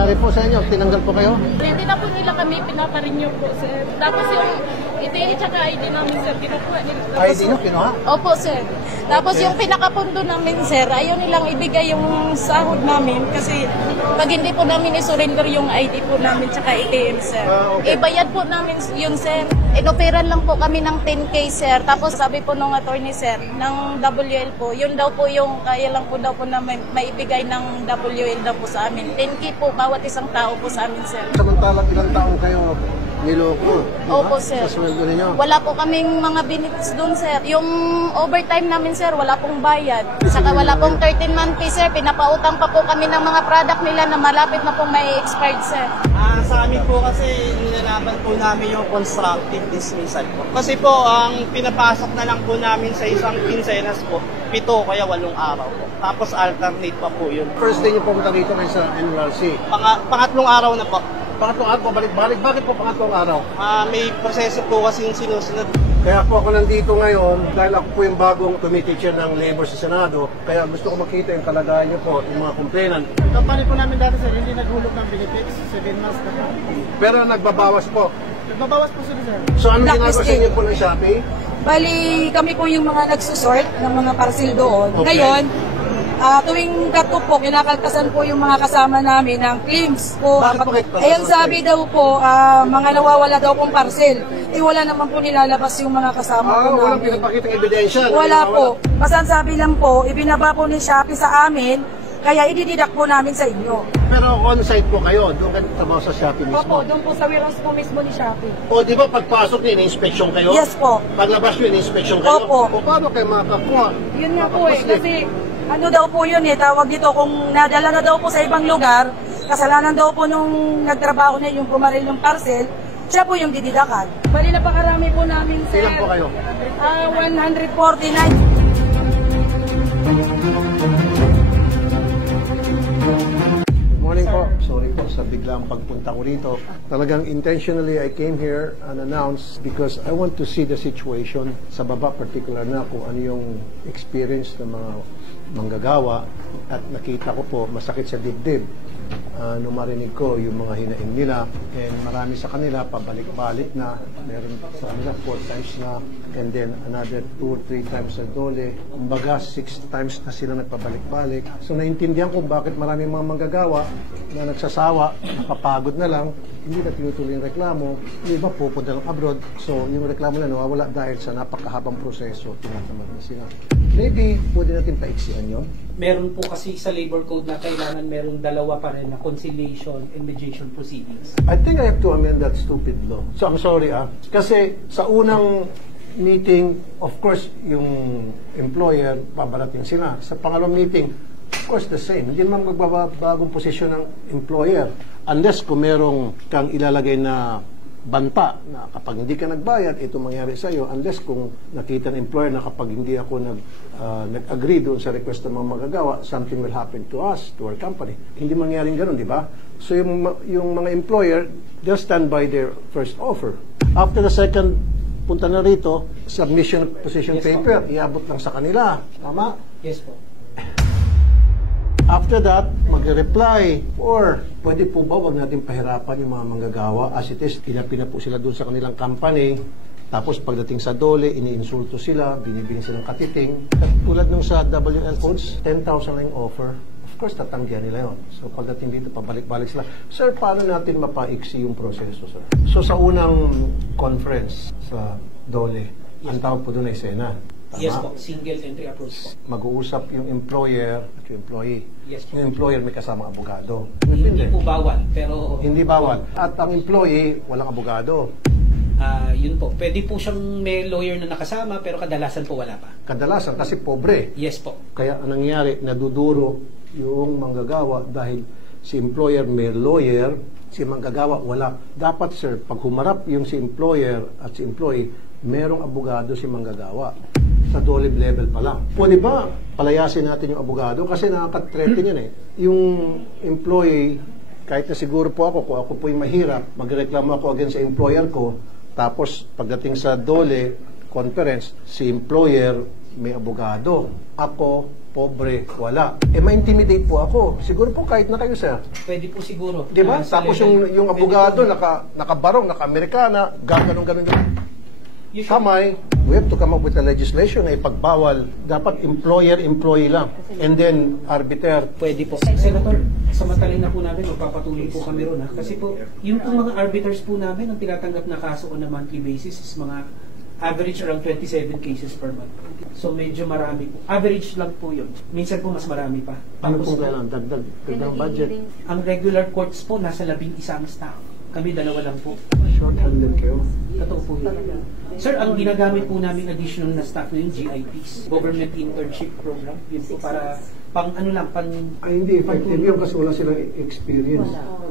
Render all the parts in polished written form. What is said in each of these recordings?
nangyari po sa inyo? Tinanggal po kayo? Hindi na po nila kami pinaparenew po, sir. Tapos yung ID tsaka ID namin, sir, kinukuha nila. ID nyo, kinuha? Opo, sir. Tapos yung pinakapundo namin, sir, ayaw nilang ibigay yung sahod namin kasi pag hindi po namin isurrender yung ID po namin tsaka ATM, sir. Okay. Ibayad po namin yun, sir. Inoperan lang po kami ng 10K, sir. Tapos sabi po nung attorney, sir, ng WL po, yun daw po yung kaya lang po daw po na maibigay ng WL daw po sa amin. 10K po bawat isang tao po sa amin, sir. Samantalang ilang taong kayo niloko? Opo, sir. Sa sweldo ninyo? Wala po kaming mga benefits doon, sir. Yung overtime namin, sir, wala pong bayad. Saka wala pong 13-month fee, sir. Pinapautang pa po kami ng mga product nila na malapit na pong may expired, sir. Sa amin po kasi nilalaban po namin yung constructive dismissal po. Kasi po, ang pinapasok na lang po namin sa isang quincenas po, 7 kaya 8 araw po. Tapos alternate pa po yun. First day nyo pumunta rito ngayon sa NLRC. Pangatlong araw na po. Pangatlong araw, balik-balik. Bakit po pangatlong araw? May proseso po kasi yung sinusunod. Kaya po ako nandito ngayon dahil ako po yung bagong committee chair ng Labor sa Senado. Kaya gusto ko makita yung kalagayan niyo po, yung mga complainant. Company po namin dati, sir, hindi naghulog ng benefits. 7 months na po. Pero nagbabawas po. Nagbabawas po sila, sir. So ano ginagawa sa inyo po ng Shopee? Bali, kami po yung mga nagsusort ng mga parcel doon. Okay. Ngayon, tuwing gato po, kinakaltasan po yung mga kasama namin ng claims po. Bakit po kayo- Ayan sabi daw po, mga nawawala daw pong parcel. Wala naman po nilalabas yung mga kasama po Walang namin. pinapakitang ebidensya. Wala po. Basta sabi lang po, ibinaba po ni Shopee sa amin, kaya idididak po namin sa inyo. Pero on-site po kayo, doon kayo trabaho sa Shopee mismo. Opo, doon po sa warehouse po mismo ni Shopee. O di ba pagpasok niyo, in-inspection kayo? Yes po. Paglabas niyo, in-inspection kayo? Opo. O paano kayo makakuha? Yun nga po eh, kasi ano daw po yun eh, tawag dito kung nadala na daw po sa ibang lugar, kasalanan daw po nung nagtrabaho na yung pumaril yung parcel, siya po yung dididakan. Bali napakarami po namin, sir. Ilan po kayo? 149. Morning po. Sorry po sa biglang pagpunta ko rito. Talagang intentionally I came here unannounced because I want to see the situation sa baba, particular na kung ano yung experience ng mga manggagawa at nakita ko po masakit sa dibdib. Nung marinig ko yung mga hinaing nila and marami sa kanila pabalik-balik na, meron sa kanila 4 times na and then another 2 or 3 times sa dole, kumbaga 6 times na sila nagpabalik-balik. So naintindihan ko bakit maraming mga manggagawa na nagsasawa, napapagod na lang, hindi na tinutuloy yung reklamo, yung iba pupunta ng abroad, so yung reklamo na nawawala dahil sa napakahabang proseso, tinatamad na sila. Maybe pwede natin paiksihan yun? Meron po kasi sa labor code na kailangan merong dalawa pa rin na conciliation and mediation proceedings. I think I have to amend that stupid law. So I'm sorry kasi sa unang meeting, of course, yung employer, babarating sila. Sa pangalawang meeting, of course, the same. Hindi naman magbabagong posisyon ng employer unless kung merong kang ilalagay na banta na kapag hindi ka nagbayad, ito mangyari sa iyo, unless kung nakita ng employer na kapag hindi ako nag-agree doon sa request ng mga magagawa, something will happen to us, to our company. Hindi mangyaring ganoon, di ba? So yung mga employer, they'll stand by their first offer. After the second punta na rito, submission of position paper, iabot lang sa kanila. Tama? Yes po. After that, magre-reply or pwede po ba wag natin pahirapan yung mga manggagawa as it is, pinapina po sila doon sa kanilang company, tapos pagdating sa dole, iniinsulto sila, binibigyan silang katiting. At tulad nung sa WL codes, 10,000 lang yung offer. Of course, tatanggihan nila yun. So pagdating dito, pabalik-balik sila. Sir, paano natin mapaiksi yung proseso, sir? So sa unang conference sa dole, ang tawag po doon ay Sena. Tama? Yes po, single entry approach po. Mag-uusap yung employer at yung employee. Yes po. Yung employer may kasamang abogado. Hindi po bawal, pero Hindi bawal. At ang employee, walang abogado. yun po. Pwede po siyang may lawyer na nakasama, pero kadalasan po wala pa. Kadalasan kasi pobre. Yes po. Kaya ang nangyayari, naduduro yung manggagawa dahil si employer may lawyer, si manggagawa wala. Dapat sir, pag humarap yung si employer at si employee, merong abogado si manggagawa. Sa dole level pa lang. Pwede ba palayasin natin yung abogado? Kasi nakaka-threaten yun eh. Yung employee, kahit na siguro po ako, kung ako po yung mahirap, magreklamo ako against sa employer ko, tapos pagdating sa dole conference, si employer may abogado. Ako, pobre, wala. Ma-intimidate po ako. Siguro po kahit na kayo, sir. Pwede po siguro. Di ba? Sa Tapos level- yung pwede abogado, po. nakabarong, naka-Amerikana, ganun. Usually- Kamay, we have to come up with a legislation na ipagbawal. Dapat employer-employee lang. And then, arbiter. Pwede po. Senator, samantalin na po namin, magpapatuloy po kami ron. Kasi po, yung mga arbiters po namin, ang tinatanggap na kaso on a monthly basis is mga average around 27 cases per month. So medyo marami po. Average lang po yun. Minsan po mas marami pa. Ano Tapos pong kailangan? Dagdag budget. ang regular courts po, nasa 11 staff. Kami 2 lang po. Short-handed kayo. Totoo po yun. Sir, ang ginagamit po namin additional na staff na yung GIPs, Government Internship Program. Yun po para pang ano lang, pang Ay, hindi effective yun kasi wala silang experience.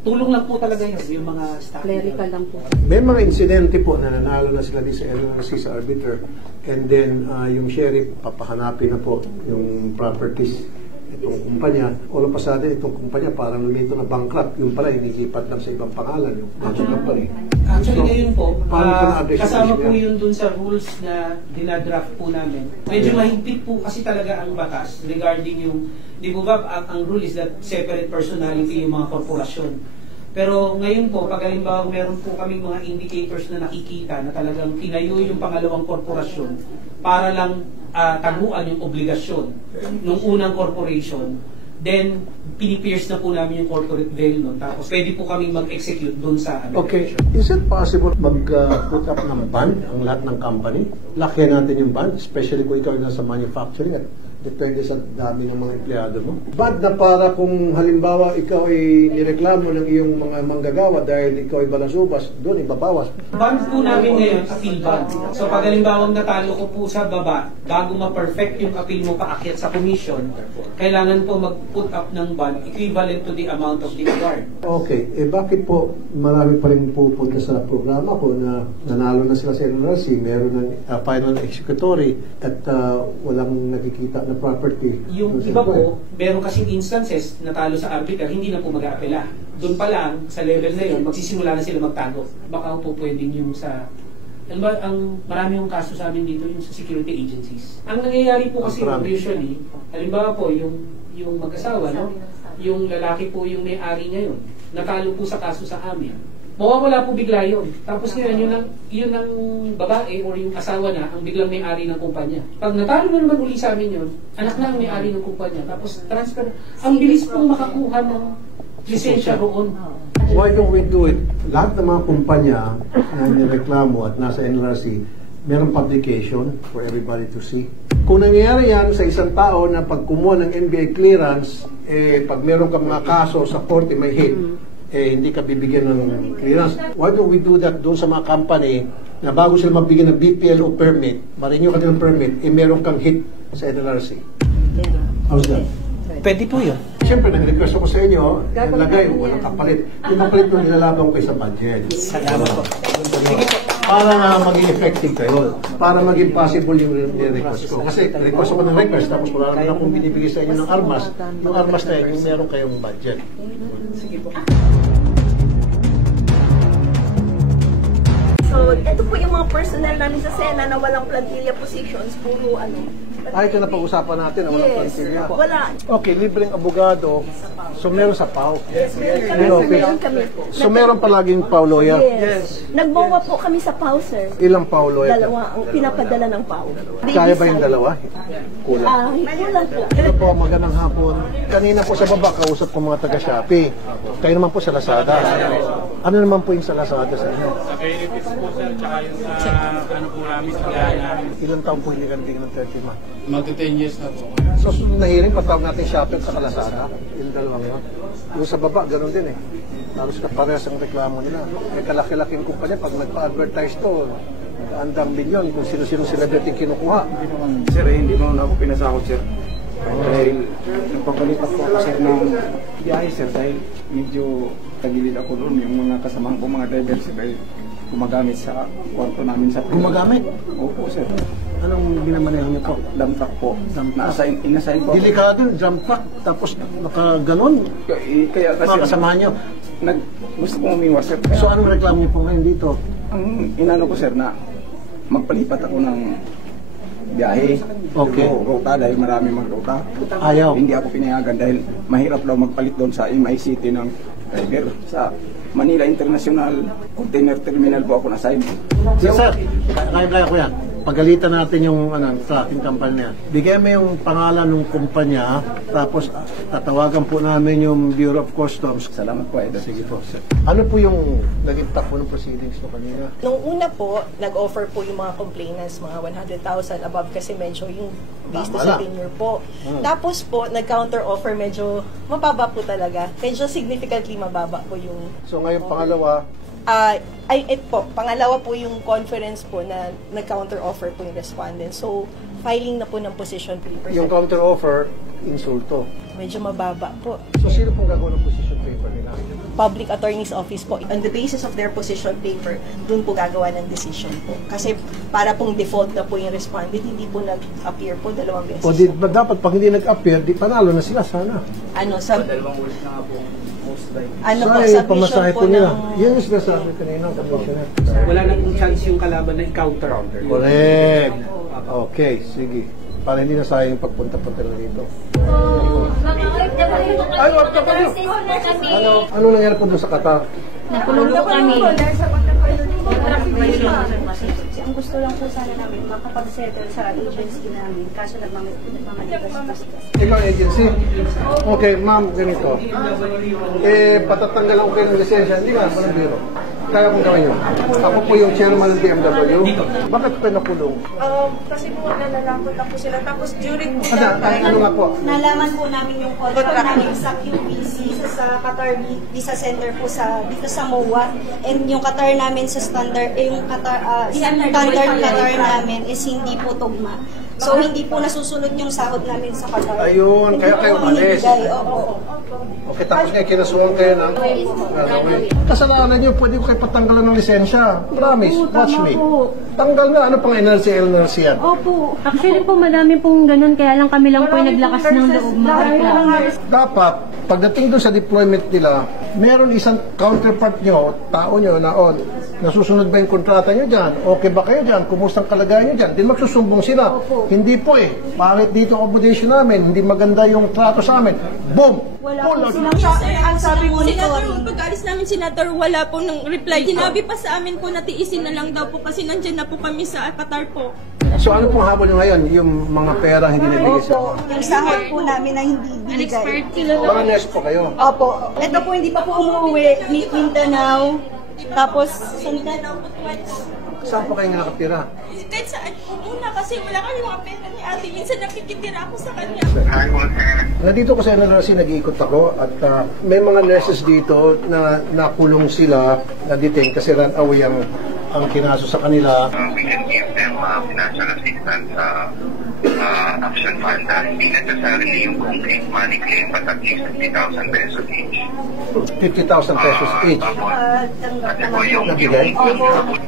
tulong lang po talaga yun, yung mga staff. Clerical lang po. May mga insidente po na nanalo na sila di sa LRC sa arbiter and then yung sheriff papahanapin na po yung properties itong kumpanya. All of a sudden, itong kumpanya parang lumito na bankrupt. Yung pala, inigipat lang sa ibang pangalan, yung company. Actually, ngayon po, paano po na-address kasama yung po issue yun dun sa rules na dinadraft po namin. Medyo mahigpit po kasi talaga ang batas regarding yung, di po ba, ang rule is that separate personality yung mga korporasyon. Pero ngayon po, pag halimbawa meron po kaming mga indicators na nakikita na talagang tinayo yung pangalawang korporasyon para lang taguan yung obligasyon ng unang corporation, then pinipierce na po namin yung corporate veil nun. Tapos pwede po kami mag-execute doon sa Okay. Is it possible mag-put up ng ban ang lahat ng company? Lakyan natin yung ban, especially kung ikaw nasa manufacturing at depende sa dami ng mga empleyado mo. Bad na para kung halimbawa ikaw ay nireklamo ng iyong mga manggagawa dahil ikaw ay balasubas, doon ibabawas. Ban po namin ngayon, appeal ban. So pag halimbawa natalo ko po sa baba, bago ma-perfect yung appeal mo paakyat sa commission, kailangan po mag-put up ng ban equivalent to the amount of the award. Okay, bakit po marami pa rin pupunta sa programa ko na nanalo na sila sa NRC, meron ng final executory at walang nakikita na property. Yung iba po, meron kasing instances natalo sa arbiter, hindi na po mag-aapela. Doon pa lang, sa level na yun, magsisimula na sila magtago. Baka po pwedeng yung sa... Alam ba, ang marami yung kaso sa amin dito yung sa security agencies. Ang nangyayari po kasi usually, halimbawa po, yung mag-asawa, no? Yung lalaki po yung may-ari ngayon, natalo po sa kaso sa amin. Mawawala po bigla yun. Tapos ngayon, yun ang babae or yung asawa na ang biglang may-ari ng kumpanya. Pag natalo na naman uli sa amin yun, anak na ang may-ari ng kumpanya. Tapos transfer. Ang bilis pong makakuha ng lisensya roon. Why don't we do it? Lahat ng mga kumpanya na nireklamo at nasa NLRC, merong publication for everybody to see. Kung nangyayari yan sa isang tao na pag kumuha ng NBI clearance, pag meron ka mga kaso sa korte may hit, hindi ka bibigyan ng clearance. Why don't we do that doon sa mga company na bago sila magbigyan ng BPLO permit, ma-renew ka din ng permit, meron kang hit sa NLRC. How's that? Pwede po yun. Siyempre, nag-request ako sa inyo, lagay, walang kapalit. Yung kapalit nung nilalaban ko kayo sa budget. Salamat po. Para nga maging effective kayo. Para maging possible yung request ko. Kasi request ako ng request, tapos wala naman akong binibigay sa inyo ng armas. Yung armas na yun, yung meron kayong budget. Sige po. So, ito po yung mga personnel namin sa Sena na walang plantilla positions, puro ano. Ito na pag-usapan natin, walang Yes, plantilla. wala. Okay, libreng abogado. So meron sa PAO. Yes, meron kami po. So meron palaging PAO lawyer. Yes. Nagbawa po kami sa PAO, sir. Ilang PAO lawyer? Dalawa ang pinapadala ng PAO. Kaya ba yung dalawa? Kulang. Kulang po. Ito po, magandang hapon. Kanina po sa baba, kausap ko mga taga-Shopee. Kayo naman po sa Lazada. Ano naman po yung sa Lazada sa inyo? Sa benefits po sir, tsaka yung sa ano po namin sa kaya Ilang taon po hindi ka natin ng 30 months? magto 10 years na po. So, nahiring patawag natin Shopee at sa Lazada. Yung dalawang yun. Yung sa baba, ganun din eh. Tapos parehas ang reklamo nila. May kalaki-laking kumpanya, pag nagpa-advertise to, andang bilyon kung sino-sino sila dating kinukuha. Sir, hindi mo na ako pinasakot, sir. Dahil nagpapalipat po ako, sir, ng biyahe, sir, dahil medyo tagilid ako doon. Yung mga kasamahan ko, mga driver, sir, dahil gumagamit sa kwarto namin sa... Gumagamit? Opo, sir. Anong binamanehan niyo po? Dump truck po. Inasign po. Delikado, jump truck, tapos nakaganon. Kaya kasi... Mga kasamahan niyo. Gusto kong umiwas, sir. So, anong reklamo niyo po ngayon dito? Ang inano ko, sir, na magpalipat ako ng biyahe. Okay. Ruta dahil marami mga ruta. Ayaw. Hindi ako pinayagan dahil mahirap daw magpalit doon sa MI City ng driver. Sa Manila International Container Terminal po ako na-sign. Yes, sir. Kaya ko yan. Pagalitan natin yung tracking company niya. Bigyan mo yung pangalan ng kumpanya, tapos tatawagan po namin yung Bureau of Customs. Salamat po, Idol. Sige po, sir. Ano po yung naging takbo ng proceedings mo kanina? Nung una po, nag-offer po yung mga complainants, mga 100,000 above kasi medyo yung based Tama sa lang. tenure po. Tapos po, nag-counter offer medyo mababa po talaga. Medyo significantly mababa po yung... So ngayon, pangalawa, pangalawa po yung conference po na nag-counter offer po yung respondent. So, filing na po ng position paper. yung counter offer, insulto. Medyo mababa po. So sino pong gagawa ng position paper nila? Public Attorney's Office po. On the basis of their position paper, dun po gagawa ng decision po. Kasi para pong default na po yung respondent, hindi po nag-appear po 2 beses. O dapat pag hindi nag-appear, di panalo na sila sana. Ano, sa... Dalawang ulit na nga po most like. Ano po, Sayang, submission pamasahe po nila. ng... Yan yung sinasabi kanina, Commissioner. Wala nang chance yung kalaban na i-counter. Correct. Okay, sige. Para hindi na sayang yung pagpunta-punta na dito. Ano nangyari po doon sa Qatar? Nakulong po kami. Ang gusto lang po sana namin, makapag-settle sa agency namin. Kaso nagmamaligas. Ikaw agency? Okay, ma'am, ganito. Patatanggalan ko kayo ng lisensya. Hindi ka, walang biro. Kaya kong gawin yun. Ako po yung chairman ng BMW. Bakit kayo nakulong? Kasi po nalalangkot lang po sila. Tapos during po Ano nga po? nalaman po namin yung contract namin sa QVC, sa Qatar Visa Center po dito sa MOA. And yung Qatar namin sa standard Qatar namin is hindi po tugma. So hindi po nasusunod yung sahod namin sa Qatar. Ayun, Hindi kaya po kayo kami umalis. binibigay. Opo. Okay, tapos ngayon kinasuhan kayo ng gagawin. Kasalanan nyo, pwede ko kayo patanggalan ng lisensya. Promise, watch me. Tanggal na, ano pang NLC yan? Opo. Actually po, madami pong ganun, kaya lang kami lang po yung naglakas ng loob mag-reklamo. Dapat, pagdating doon sa deployment nila, meron isang counterpart nyo, tao nyo na, nasusunod ba yung kontrata nyo dyan? Okay ba kayo dyan? Kumusta ang kalagayan nyo dyan? Di magsusumbong sila. Hindi po Bakit dito ang accommodation namin? Hindi maganda yung trato sa amin. Boom! Wala po silang ang sabi mo nito. Senator, pag-alis namin, Senator, wala po ng reply. Sinabi pa sa amin po na tiisin na lang daw po kasi nandyan na po kami sa Qatar po. So ano pong habol nyo ngayon? Yung mga pera hindi nabigay sa Opo, yung sahod po namin na hindi binigay. mga nurse po kayo. Opo, ito po hindi pa po umuwi. Mindanao. Tapos, Saan po kayo nakatira? Kahit saan po muna kasi wala kami mga pera ni ate. Minsan nakikitira ako sa kanya. Nandito ko sa NLRC, nag-iikot ako at may mga nurses dito na nakulong sila, na-detain kasi run away ang kinaso sa kanila. We can give them financial assistance action fund. Hindi necessarily yung complete money claim but at least 50,000 pesos each. 50,000 pesos each. Kasi po yung Nabigay?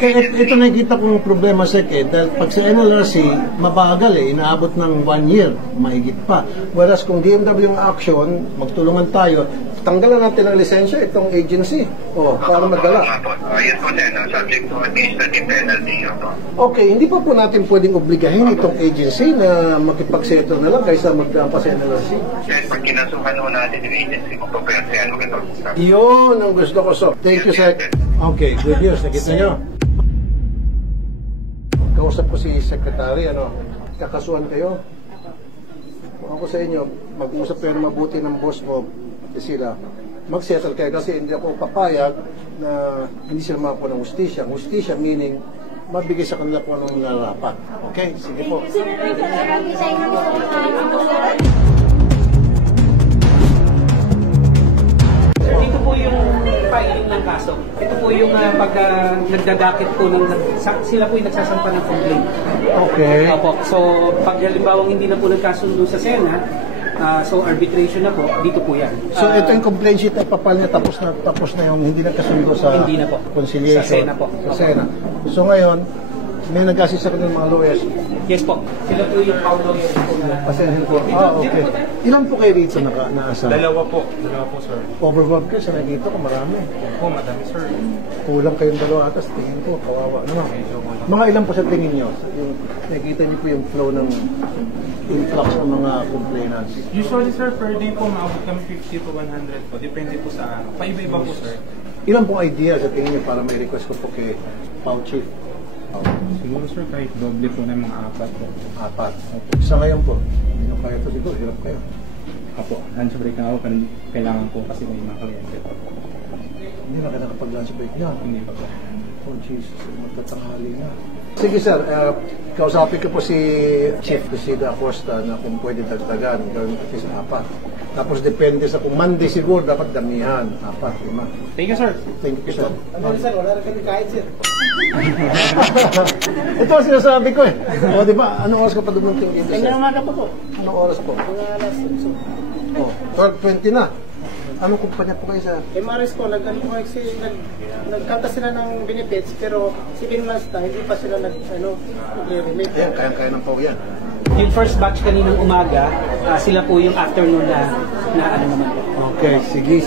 Kaya ito nakikita kong problema, Sek, dahil pag sa NLRC, mabagal inaabot ng 1 year, mahigit pa. Whereas kung DMW yung action, magtulungan tayo, tanggalan natin ang lisensya itong agency. Para madala. Yun po din, subject to administrative penalty. Okay, hindi pa po natin pwedeng obligahin itong agency na makipagsettle na lang kaysa magpa sa NLRC. Then pag kinasuhan ho natin yung agency, magpapersayan mo ito. Yun ang gusto ko, so. Thank you, Sec. Okay, good news. Nakita nyo. Kausap ko si Secretary, kakasuhan kayo. Kung ako sa inyo, mag-usap kayo na mabuti ng boss mo, sila, mag-settle kayo kasi hindi ako papayag na hindi sila makakuha ng hustisya. Hustisya meaning, mabigay sa kanila kung anong narapat. Okay? Sige po. Dito po yung filing ng kaso. Ito po yung pag nagdadakit po sila po yung nagsasampa ng complaint. Okay. Opo. So, pag halimbawang hindi na po nagkasundo sa Sena, so arbitration na po, dito po yan. So ito yung complaint sheet ay papal niya tapos na yung hindi nagkasundo sa Hindi na po. conciliation. Sa Sena po. Sa Sena. So ngayon, may nag-assist ako ng mga lawyers. Yes po. Sila po yung Paulo Reyes po na... Pasensya po. Okay. Ilan po kayo dito naasa? Dalawa po, sir. Overwhelmed kayo sa nakikita ko, marami. Po, madami, sir. Kulang kayong dalawa atas, tingin ko, kawawa naman. Mga ilan po sa tingin nyo? Yung, nakikita niyo po yung flow ng influx ng mga complainants. Usually, sir, per day po, maabot kami 50 to 100 po. Depende po sa araw. Paiba-iba po, sir. Ilan pong idea sa tingin niyo para may request ko po kay Pao Chief? Siguro, sir, kahit doble po ng mga 4 po. 4. Isa ngayon po. Hindi nyo kaya ito siguro, hirap kayo. Apo, lunch break na ako, pero kailangan po kasi may mga kliyente po. Hindi na kayo nakapag-lunch break niya. Hindi pa po. Oh, Jesus, magtatanghali na. Sige sir, kausapin ko po si Chief Cresida Acosta na kung pwede dagdagan, gawin at least 4. Tapos depende sa kung Monday siguro, dapat damihan. 4, 5. Thank you, sir. Thank you, sir. Ano sir, wala rin kami kahit sir. Ito ang sinasabi ko eh. O, di ba? Anong oras ka pa dumunting dito, sir? Kanya umaga pa po. Anong oras po? Mga alas. Oh, 12:20 na. Anong kumpanya po kayo, sir? MRS po, nagkanta sila ng benefits, pero 7 months na, hindi pa sila nag-remit. Ayan, kaya-kaya ng po yan. Yung first batch kaninang umaga, sila po yung afternoon na ano naman po. Okay, sige.